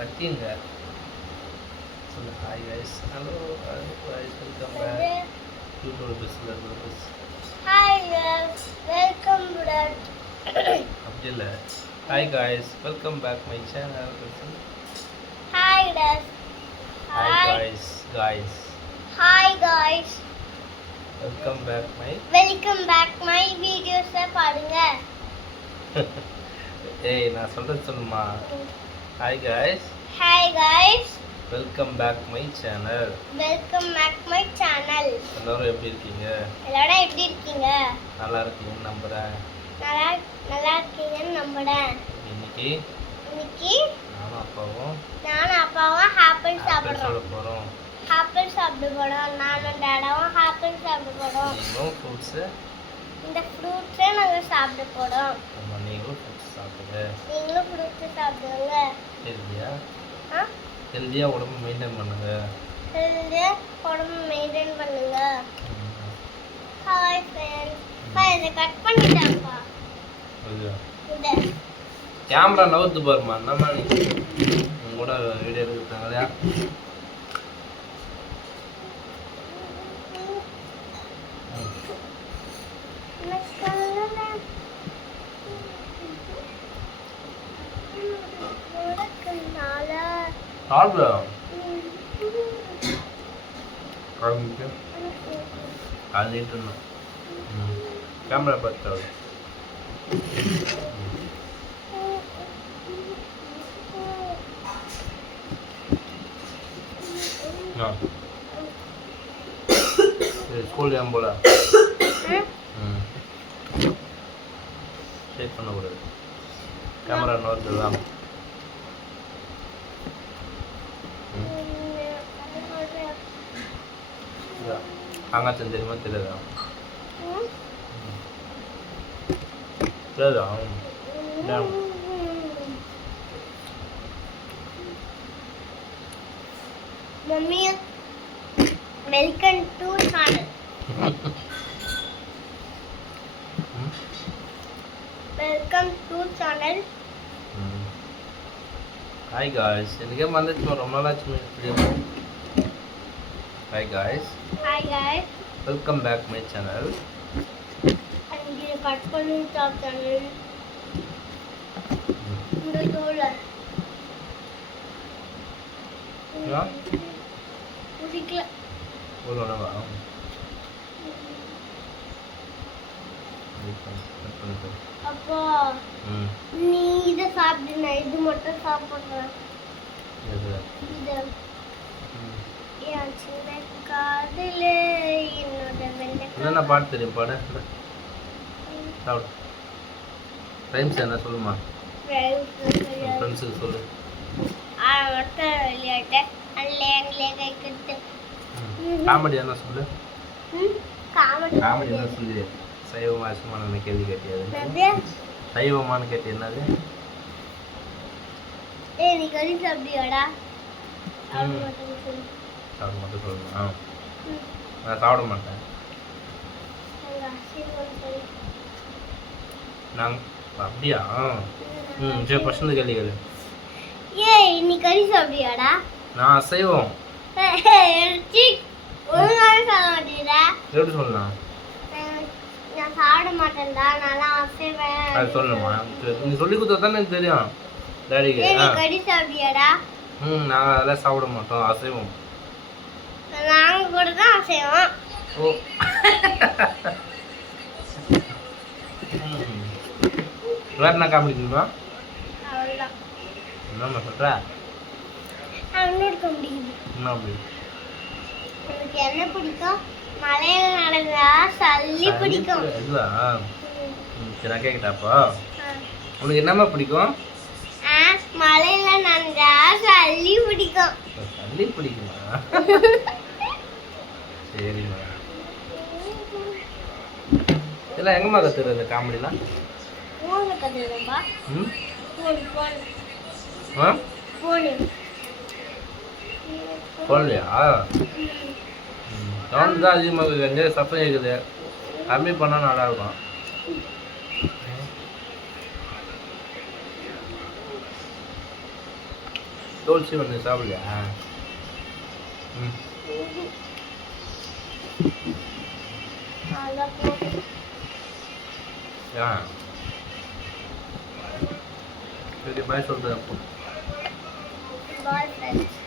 கத்திங்க சொல்லு. Hi guys. Hello guys, welcome back to பிஸ்லர் bros. Hi guys, welcome back. அப்படி இல்லை, hi guys, welcome back my channel. Hi guys. Hi guys. Hi guys, welcome back my வீடியோஸை பாருங்க. ஏய், நான் சொல்றது சொல்லுமா. Hi guys. Welcome back my channel. எல்லாரும் எப்படி இருக்கீங்க? நல்லா இருக்கீங்கன்னு நம்புறேன். நல்லா இருக்கீங்கன்னு நம்புறேன். இன்னைக்கு நானும் அப்பாவும் ஆப்பிள் சாப்பிட சாப்பிட போறோம். நானும் டேடாவும் ஆப்பிள் சாப்பிட போறோம். நீங்களும் ஃப்ரூட்ஸு. இந்த ஃப்ரூட்ஸை நாங்கள் சாப்பிட போறோம். ஆமாம், நீங்களும் ஃப்ரூட்ஸ் சாப்பிடுங்க. நீங்களும் ஃப்ரூட்ஸ் சாப்பிடுங்க. ஹெல்த்தியாக உடம்பு மெயின்டைன் பண்ணுங்க. Hi friends. இதை கட் பண்ணிட்டாப்பா. கேமரா நவுத்து பாருமா. என்னம்மா நீ உங்க கூட வீடியோ எடுத்தாங்களையா? சாப்பிடு. காலிட்டு இருந்தோம். கேமரா பார்த்து ஸ்கூல் ஏன் போல ஷேக் பண்ணக்கூடாது. கேமரா நோர்த்து தான். காங்காச்சம் தெரியுமா? தெரியாதா? தெரியாதா? Mummy, welcome to channel. Hi guys. எனக்கே வந்துச்சுமா, ரொம்ப நாளாச்சு video. Hi guys. Welcome back my channel. அங்கே கட் பண்ணி சாப்பிட்டாங்க. இந்த தோலை பிடிக்கல. அப்பா, நீ இதை சாப்பிடு, நான் இது மட்டும் சாப்பிட்றேன். என்னென்ன பாட்டு தெரியும்? பாடு. சாப்பிடு. ரைம்ஸ் என்ன சொல்லுமா? ஃப்ரெண்ட்ஸுக்கு சொல்லு. காமெடி என்ன சொல்லு. காமெடி என்ன சொல்லு. சைவமா அசமான கேள்வி கேட்டியாது. சைவமானு கேட்டு என்னது? நீ கறி சாப்பிடுவாடா? சாப்பிட மட்டும் சொல்லணுமா? நான் சாப்பிட மாட்டேன். அப்படியா? சரி, பசங்க கேள்வி கேளு. நீ கறி சாப்பிடுவாடா? நான் அசைவம். எப்படி சொல்லலாம்? நான் சாப்பிட மாட்டேன்டா, நான் அசைவேன். அது சொல்லணுமா? நீ சொல்லி கொடுத்தா தானே எனக்கு தெரியும். டாடிக்கு கறி சாப்பிடுவாடா? நாங்கள் அதெல்லாம் சாப்பிட மாட்டோம், அசைவம். நாங்க கூட தான் அசைவம். ஓ. வேற என்ன காமெடி தெரியுமா? அவ்வளோதான். என்னம்மா சொல்ற? அவனோட காமெடி. என்ன அப்படி? எனக்கு என்ன பிடிக்கும்? மலையில நடந்தா சல்லி பிடிக்கும். இதுவா? சரி, நான் கேட்கட்டாப்பா. உனக்கு என்னம்மா பிடிக்கும்? மலையில நடந்தா சல்லி பிடிக்கும். சல்லி பிடிக்குமா? சரிம்மா. இதெல்லாம் எங்கம்மா கத்துறது இந்த காமெடிலாம்? போடலையா? சவுண்ட் தான் அதிகமாக இருக்குது. எங்கேயாவது சத்தம் கேட்குது. கம்மி பண்ணால் நல்லாயிருக்கும். தோல் சீவன் சாப்பிடலையா? ம். அதான் போதும். ஏன்? சரி பாய் சொல்கிறேன் அப்போ. Bye friends.